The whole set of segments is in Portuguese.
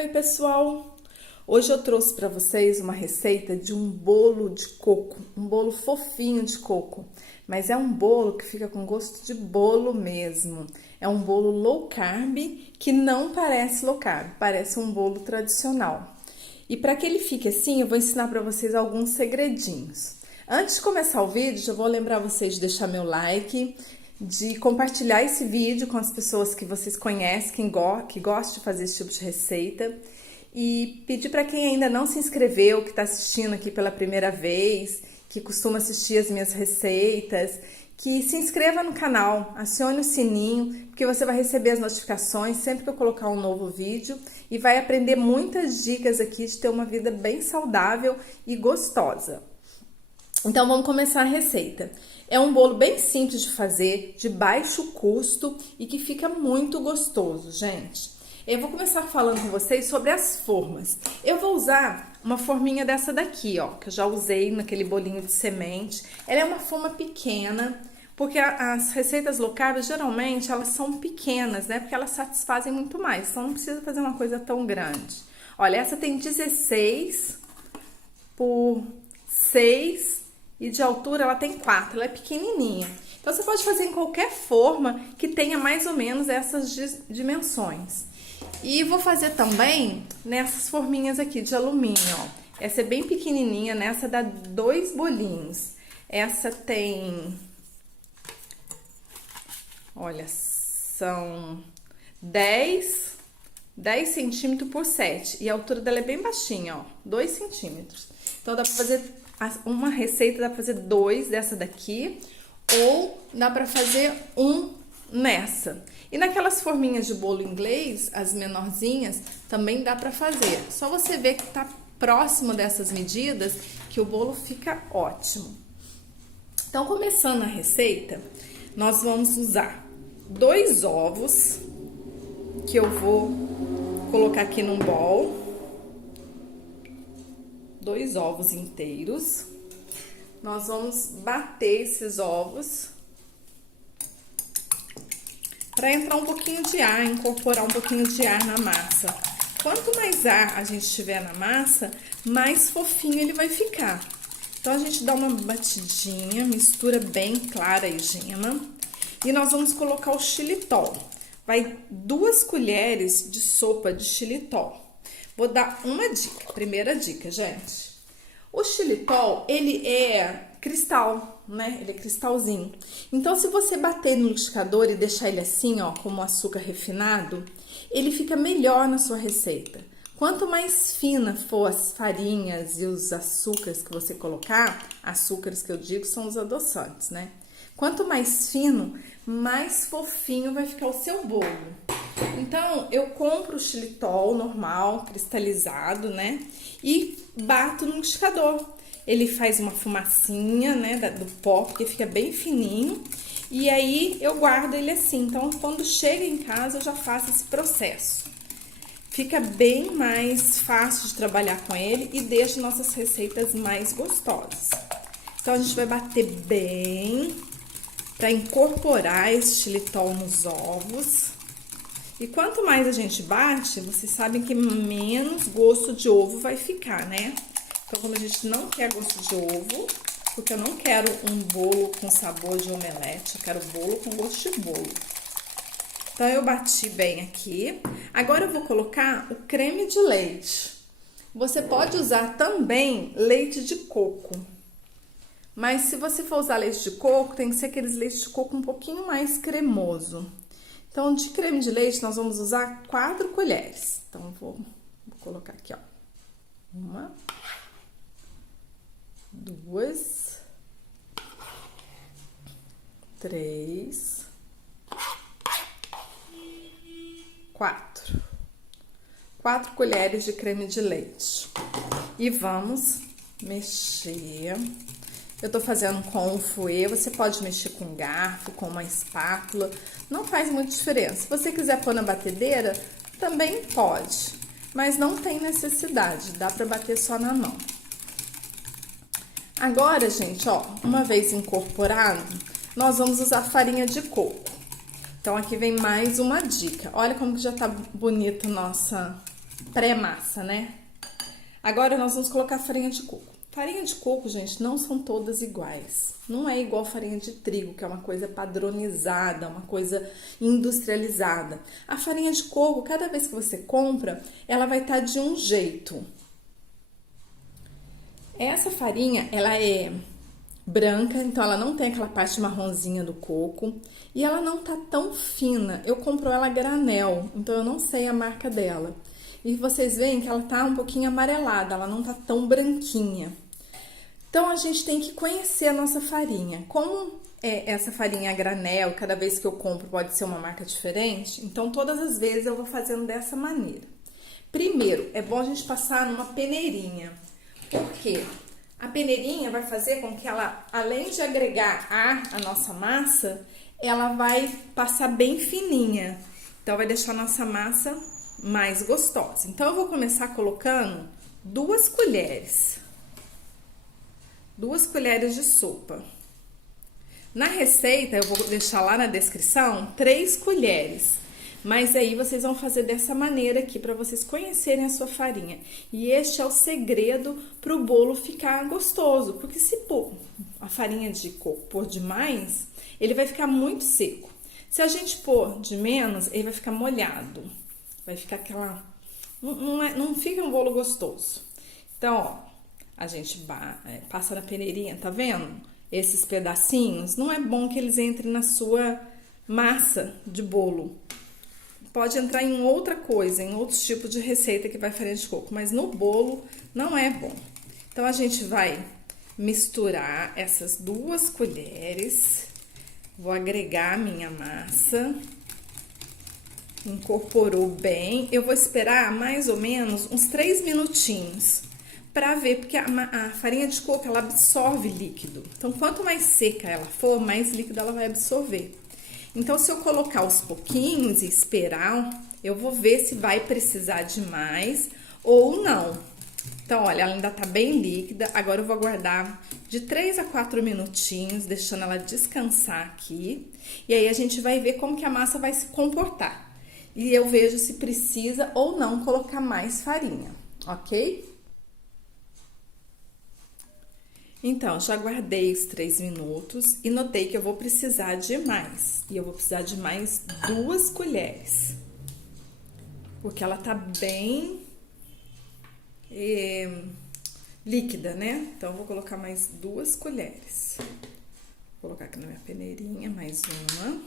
Oi, pessoal! Hoje eu trouxe para vocês uma receita de um bolo de coco, um bolo fofinho de coco, mas é um bolo que fica com gosto de bolo mesmo. É um bolo low carb que não parece low carb, parece um bolo tradicional. E para que ele fique assim, eu vou ensinar para vocês alguns segredinhos. Antes de começar o vídeo, já vou lembrar vocês de deixar meu like, de compartilhar esse vídeo com as pessoas que vocês conhecem, que gostam de fazer esse tipo de receita. E pedir para quem ainda não se inscreveu, que está assistindo aqui pela primeira vez, que costuma assistir as minhas receitas, que se inscreva no canal, acione o sininho, porque você vai receber as notificações sempre que eu colocar um novo vídeo e vai aprender muitas dicas aqui de ter uma vida bem saudável e gostosa. Então vamos começar a receita. É um bolo bem simples de fazer, de baixo custo e que fica muito gostoso, gente. Eu vou começar falando com vocês sobre as formas. Eu vou usar uma forminha dessa daqui, ó, que eu já usei naquele bolinho de semente. Ela é uma forma pequena, porque as receitas low carb, geralmente, elas são pequenas, né? Porque elas satisfazem muito mais, então não precisa fazer uma coisa tão grande. Olha, essa tem 16 por 6 e de altura ela tem 4, ela é pequenininha. Então você pode fazer em qualquer forma que tenha mais ou menos essas dimensões. E vou fazer também nessas forminhas aqui de alumínio, ó. Essa é bem pequenininha, nessa dá 2 bolinhos. Essa tem, olha, são 10 centímetros por 7. E a altura dela é bem baixinha, ó, 2 centímetros. Então dá pra fazer uma receita, dá pra fazer 2 dessa daqui, ou dá pra fazer um nessa. E naquelas forminhas de bolo inglês, as menorzinhas, também dá pra fazer. Só você ver que tá próximo dessas medidas que o bolo fica ótimo. Então, começando a receita, nós vamos usar 2 ovos, que eu vou colocar aqui num bowl. 2 ovos inteiros. Nós vamos bater esses ovos para entrar um pouquinho de ar, incorporar um pouquinho de ar na massa. Quanto mais ar a gente tiver na massa, mais fofinho ele vai ficar. Então, a gente dá uma batidinha, mistura bem clara e gema. E nós vamos colocar o xilitol. Vai 2 colheres de sopa de xilitol. Vou dar uma dica, primeira dica, gente. O xilitol, ele é cristal, né? Ele é cristalzinho. Então, se você bater no liquidificador e deixar ele assim, ó, como açúcar refinado, ele fica melhor na sua receita. Quanto mais fina for as farinhas e os açúcares que você colocar, açúcares que eu digo são os adoçantes, né? Quanto mais fino, mais fofinho vai ficar o seu bolo. Então, eu compro o xilitol normal, cristalizado, né? E bato no liquidificador. Ele faz uma fumacinha, né, do pó, porque fica bem fininho. E aí, eu guardo ele assim. Então, quando chega em casa, eu já faço esse processo. Fica bem mais fácil de trabalhar com ele e deixa nossas receitas mais gostosas. Então, a gente vai bater bem para incorporar esse xilitol nos ovos. E quanto mais a gente bate, vocês sabem que menos gosto de ovo vai ficar, né? Então, como a gente não quer gosto de ovo, porque eu não quero um bolo com sabor de omelete, eu quero bolo com gosto de bolo. Então, eu bati bem aqui. Agora, eu vou colocar o creme de leite. Você pode usar também leite de coco. Mas, se você for usar leite de coco, tem que ser aqueles leites de coco um pouquinho mais cremoso. Então, de creme de leite, nós vamos usar 4 colheres. Então, vou colocar aqui, ó. 1, 2, 3, 4. 4 colheres de creme de leite. E vamos mexer. Eu tô fazendo com um fouet, você pode mexer com um garfo, com uma espátula, não faz muita diferença. Se você quiser pôr na batedeira, também pode, mas não tem necessidade, dá pra bater só na mão. Agora, gente, ó, uma vez incorporado, nós vamos usar farinha de coco. Então, aqui vem mais uma dica. Olha como que já tá bonita pré-massa, né? Agora nós vamos colocar farinha de coco. Farinha de coco, gente, não são todas iguais. Não é igual farinha de trigo, que é uma coisa padronizada, uma coisa industrializada. A farinha de coco, cada vez que você compra, ela vai estar de um jeito. Essa farinha, ela é branca, então ela não tem aquela parte marronzinha do coco. E ela não tá tão fina. Eu compro ela a granel, então eu não sei a marca dela. E vocês veem que ela tá um pouquinho amarelada, ela não tá tão branquinha. Então, a gente tem que conhecer a nossa farinha. Como essa farinha a granel, cada vez que eu compro pode ser uma marca diferente, então todas as vezes eu vou fazendo dessa maneira. Primeiro, é bom a gente passar numa peneirinha. Por quê? A peneirinha vai fazer com que ela, além de agregar ar à nossa massa, ela vai passar bem fininha. Então, vai deixar a nossa massa mais gostosa. Então, eu vou começar colocando 2 colheres. 2 colheres de sopa. Na receita, eu vou deixar lá na descrição 3 colheres. Mas aí vocês vão fazer dessa maneira aqui para vocês conhecerem a sua farinha. E este é o segredo para o bolo ficar gostoso. Porque se pôr a farinha de coco pôr demais, ele vai ficar muito seco. Se a gente pôr de menos, ele vai ficar molhado. Vai ficar aquela... Não fica um bolo gostoso. Então, ó, a gente passa na peneirinha, tá vendo? Esses pedacinhos, não é bom que eles entrem na sua massa de bolo. Pode entrar em outra coisa, em outros tipos de receita que vai farinha de coco, mas no bolo não é bom. Então, a gente vai misturar essas 2 colheres. Vou agregar a minha massa. Incorporou bem. Eu vou esperar mais ou menos uns 3 minutinhos para ver, porque a farinha de coco ela absorve líquido. Então, quanto mais seca ela for, mais líquido ela vai absorver. Então, se eu colocar aos pouquinhos e esperar, eu vou ver se vai precisar de mais ou não. Então, olha, ela ainda tá bem líquida. Agora eu vou aguardar de 3 a 4 minutinhos, deixando ela descansar aqui. E aí a gente vai ver como que a massa vai se comportar. E eu vejo se precisa ou não colocar mais farinha, ok? Então, já guardei os 3 minutos e notei que eu vou precisar de mais. E eu vou precisar de mais 2 colheres. Porque ela tá bem líquida, né? Então, eu vou colocar mais 2 colheres. Vou colocar aqui na minha peneirinha mais uma.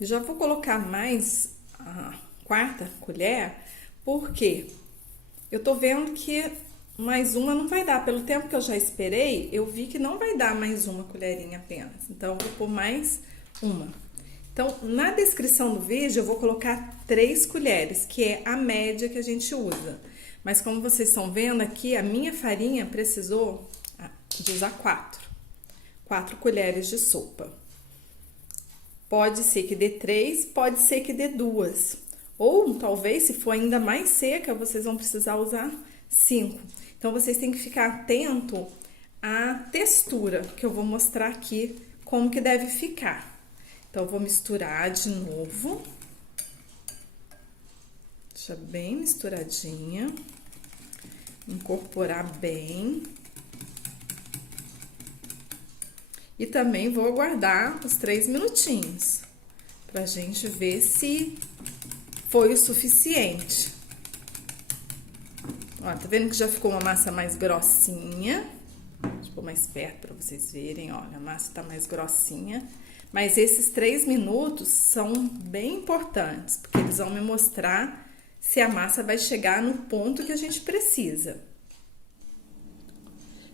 E já vou colocar mais a 4ª colher, porque eu tô vendo que mais uma não vai dar. Pelo tempo que eu já esperei, eu vi que não vai dar mais uma colherinha apenas. Então, eu vou pôr mais uma. Então, na descrição do vídeo, eu vou colocar 3 colheres, que é a média que a gente usa. Mas como vocês estão vendo aqui, a minha farinha precisou de usar 4 colheres de sopa. Pode ser que dê 3, pode ser que dê 2. Ou, talvez, se for ainda mais seca, vocês vão precisar usar 5. Então, vocês têm que ficar atento à textura, que eu vou mostrar aqui como que deve ficar. Então, eu vou misturar de novo. Deixa bem misturadinha. Incorporar bem. E também vou aguardar os 3 minutinhos, pra gente ver se foi o suficiente. Ó, tá vendo que já ficou uma massa mais grossinha? Deixa eu pôr mais perto pra vocês verem, ó, a massa tá mais grossinha. Mas esses 3 minutos são bem importantes, porque eles vão me mostrar se a massa vai chegar no ponto que a gente precisa.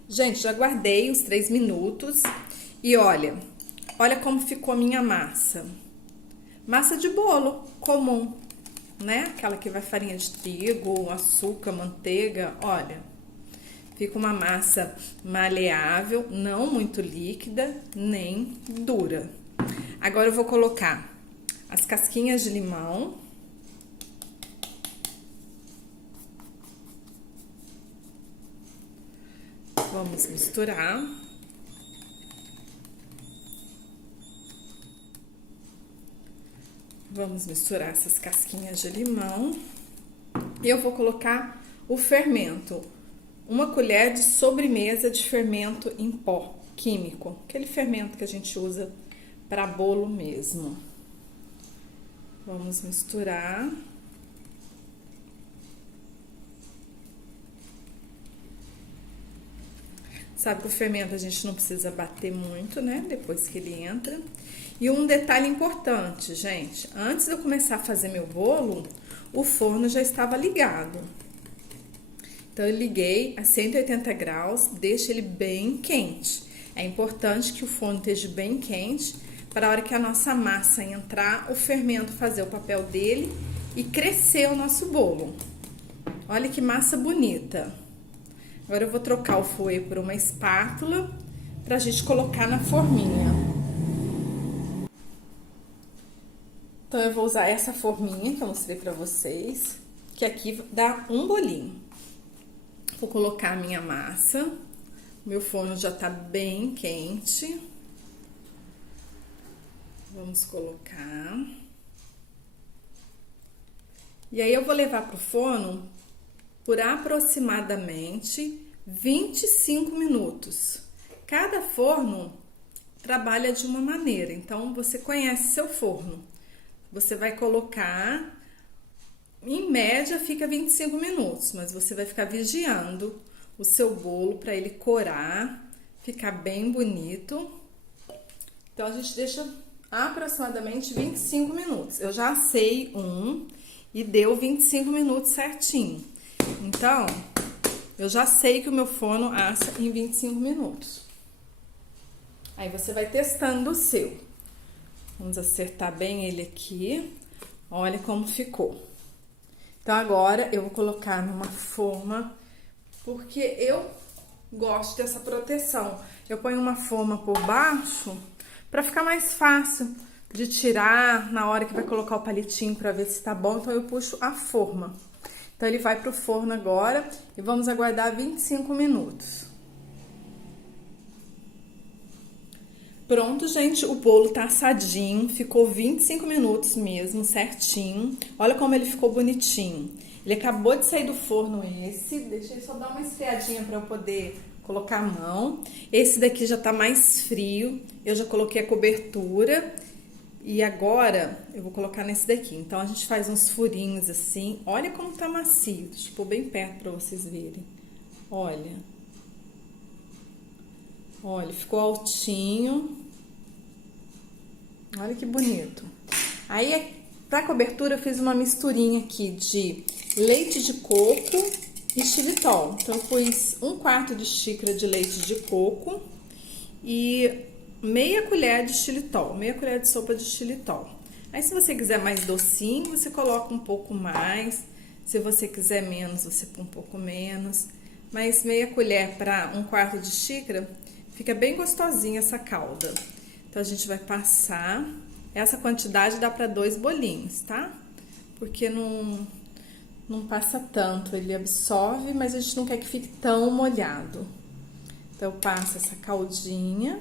Gente, já guardei os 3 minutos e olha como ficou a minha massa. Massa de bolo comum, né? Aquela que vai farinha de trigo, açúcar, manteiga, olha. Fica uma massa maleável, não muito líquida, nem dura. Agora eu vou colocar as casquinhas de limão. Vamos misturar. Vamos misturar essas casquinhas de limão. E eu vou colocar o fermento. Uma colher de sobremesa de fermento em pó químico. Aquele fermento que a gente usa para bolo mesmo. Vamos misturar. Sabe que o fermento a gente não precisa bater muito, né? Depois que ele entra. E um detalhe importante, gente. Antes de eu começar a fazer meu bolo, o forno já estava ligado. Então, eu liguei a 180 graus, deixo ele bem quente. É importante que o forno esteja bem quente, para a hora que a nossa massa entrar, o fermento fazer o papel dele e crescer o nosso bolo. Olha que massa bonita. Agora eu vou trocar o fouet por uma espátula pra gente colocar na forminha. Então eu vou usar essa forminha que eu mostrei pra vocês, que aqui dá um bolinho. Vou colocar a minha massa. Meu forno já tá bem quente. Vamos colocar. E aí eu vou levar pro forno por aproximadamente 25 minutos. Cada forno trabalha de uma maneira, então você conhece seu forno. Você vai colocar, em média fica 25 minutos, mas você vai ficar vigiando o seu bolo para ele corar, ficar bem bonito. Então a gente deixa aproximadamente 25 minutos. Eu já assei e deu 25 minutos certinho. Então, eu já sei que o meu forno assa em 25 minutos. Aí você vai testando o seu. Vamos acertar bem ele aqui. Olha como ficou. Então, agora eu vou colocar numa forma, porque eu gosto dessa proteção. Eu ponho uma forma por baixo para ficar mais fácil de tirar na hora que vai colocar o palitinho para ver se tá bom. Então, eu puxo a forma. Então, ele vai pro forno agora e vamos aguardar 25 minutos. Pronto, gente, o bolo tá assadinho, ficou 25 minutos mesmo, certinho. Olha como ele ficou bonitinho. Ele acabou de sair do forno deixa eu só dar uma esfriadinha para eu poder colocar a mão. Esse daqui já tá mais frio, eu já coloquei a cobertura. E agora, eu vou colocar nesse daqui. Então, a gente faz uns furinhos assim. Olha como tá macio. Deixa eu pôr bem perto pra vocês verem. Olha. Olha, ficou altinho. Olha que bonito. Aí, pra cobertura, eu fiz uma misturinha aqui de leite de coco e xilitol. Então, eu pus 1/4 de xícara de leite de coco e meia colher de xilitol, meia colher de sopa de xilitol. Aí, se você quiser mais docinho, você coloca um pouco mais. Se você quiser menos, você põe um pouco menos. Mas meia colher para 1/4 de xícara, fica bem gostosinha essa calda. Então, a gente vai passar. Essa quantidade dá para 2 bolinhos, tá? Porque não passa tanto, ele absorve, mas a gente não quer que fique tão molhado. Então, eu passo essa caldinha.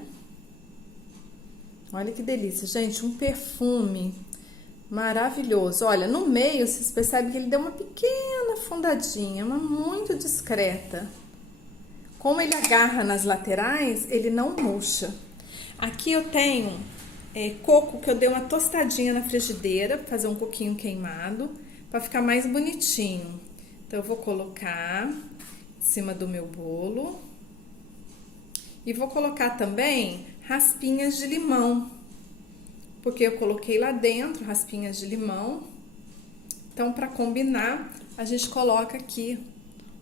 Olha que delícia, gente, um perfume maravilhoso. Olha, no meio, vocês percebem que ele deu uma pequena afundadinha, mas muito discreta. Como ele agarra nas laterais, ele não murcha. Aqui eu tenho coco que eu dei uma tostadinha na frigideira, pra fazer um coquinho queimado, pra ficar mais bonitinho. Então, eu vou colocar em cima do meu bolo. E vou colocar também raspinhas de limão, porque eu coloquei lá dentro raspinhas de limão. Então, para combinar, a gente coloca aqui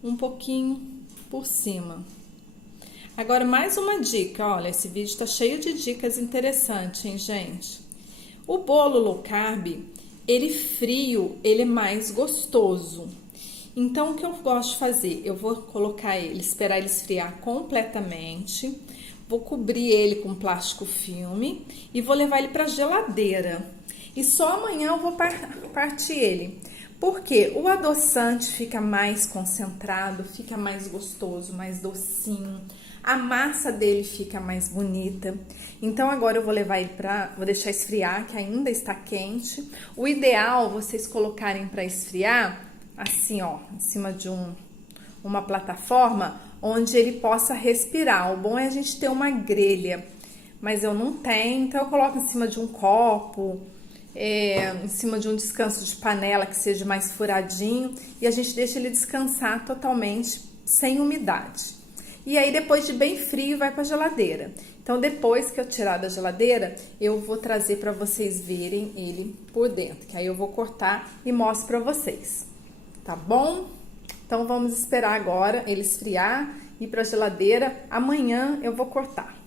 um pouquinho por cima. Agora, mais uma dica, olha, esse vídeo tá cheio de dicas interessantes, hein, gente? O bolo low carb, ele frio, ele é mais gostoso. Então, o que eu gosto de fazer? Eu vou colocar ele, esperar ele esfriar completamente. Vou cobrir ele com plástico filme e vou levar ele para geladeira. E só amanhã eu vou partir ele. Porque o adoçante fica mais concentrado, fica mais gostoso, mais docinho. a massa dele fica mais bonita. Então agora eu vou levar ele vou deixar esfriar, que ainda está quente. O ideal vocês colocarem para esfriar assim, ó, em cima de uma plataforma onde ele possa respirar. O bom é a gente ter uma grelha, mas eu não tenho, então eu coloco em cima de um copo, em cima de um descanso de panela que seja mais furadinho, e a gente deixa ele descansar totalmente sem umidade. E aí depois de bem frio vai para a geladeira. Então depois que eu tirar da geladeira, eu vou trazer para vocês verem ele por dentro, que aí eu vou cortar e mostro para vocês. Tá bom? Então vamos esperar agora ele esfriar e ir para a geladeira. Amanhã eu vou cortar.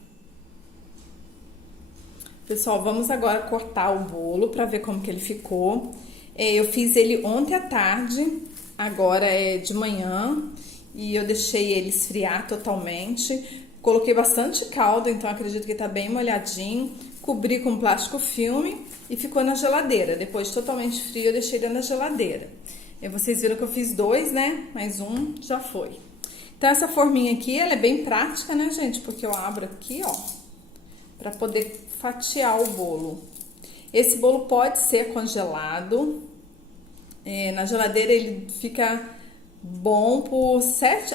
Pessoal, vamos agora cortar o bolo para ver como que ele ficou. Eu fiz ele ontem à tarde, agora é de manhã, e eu deixei ele esfriar totalmente. Coloquei bastante caldo, então acredito que tá bem molhadinho. Cobri com plástico filme e ficou na geladeira. Depois, totalmente frio, eu deixei ele na geladeira. E vocês viram que eu fiz 2, né? Mais um já foi. Então, essa forminha aqui, ela é bem prática, né, gente? Porque eu abro aqui, ó, pra poder fatiar o bolo. Esse bolo pode ser congelado. Na geladeira ele fica bom por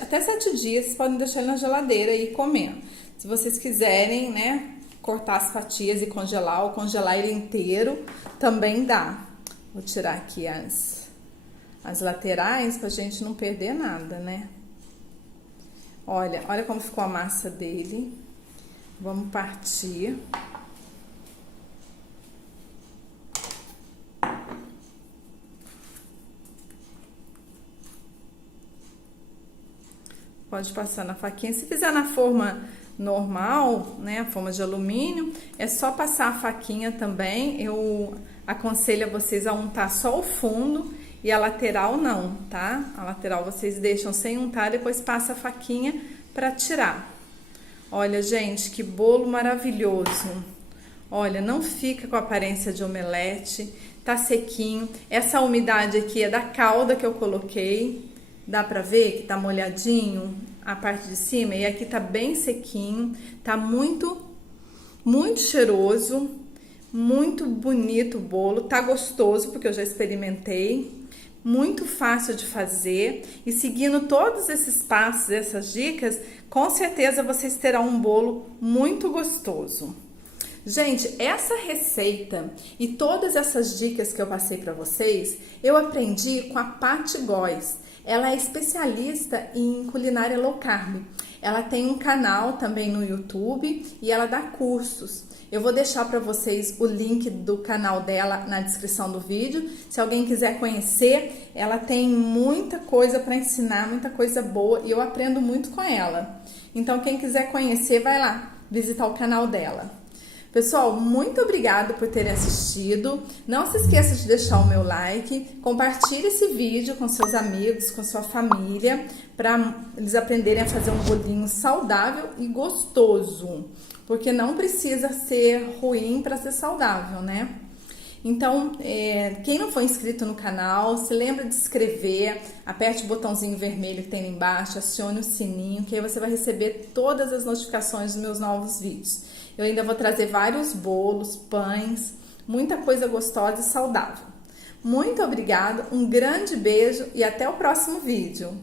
até 7 dias. Vocês podem deixar ele na geladeira e ir comendo. Se vocês quiserem, né, cortar as fatias e congelar, ou congelar ele inteiro, também dá. Vou tirar aqui as laterais pra gente não perder nada, né? Olha como ficou a massa dele. Vamos partir. Pode passar na faquinha. Se fizer na forma normal, né, a forma de alumínio, é só passar a faquinha também. Eu aconselho a vocês a untar só o fundo e a lateral não, tá? A lateral vocês deixam sem untar, depois passa a faquinha para tirar. Olha, gente, que bolo maravilhoso. Olha, não fica com a aparência de omelete, tá sequinho. Essa umidade aqui é da calda que eu coloquei. Dá pra ver que tá molhadinho a parte de cima, e aqui tá bem sequinho. Tá muito cheiroso, muito bonito o bolo. Tá gostoso, porque eu já experimentei. Muito fácil de fazer, e seguindo todos esses passos, essas dicas, com certeza vocês terão um bolo muito gostoso. Gente, essa receita e todas essas dicas que eu passei para vocês, eu aprendi com a Paty Góes. Ela é especialista em culinária low carb. Ela tem um canal também no YouTube e ela dá cursos. Eu vou deixar para vocês o link do canal dela na descrição do vídeo. Se alguém quiser conhecer, ela tem muita coisa para ensinar, muita coisa boa, e eu aprendo muito com ela. Então, quem quiser conhecer, vai lá visitar o canal dela. Pessoal, muito obrigada por terem assistido. Não se esqueça de deixar o meu like, compartilhe esse vídeo com seus amigos, com sua família, para eles aprenderem a fazer um bolinho saudável e gostoso. Porque não precisa ser ruim para ser saudável, né? Então, quem não for inscrito no canal, se lembra de se inscrever, aperte o botãozinho vermelho que tem lá embaixo, acione o sininho, que aí você vai receber todas as notificações dos meus novos vídeos. Eu ainda vou trazer vários bolos, pães, muita coisa gostosa e saudável. Muito obrigada, um grande beijo e até o próximo vídeo.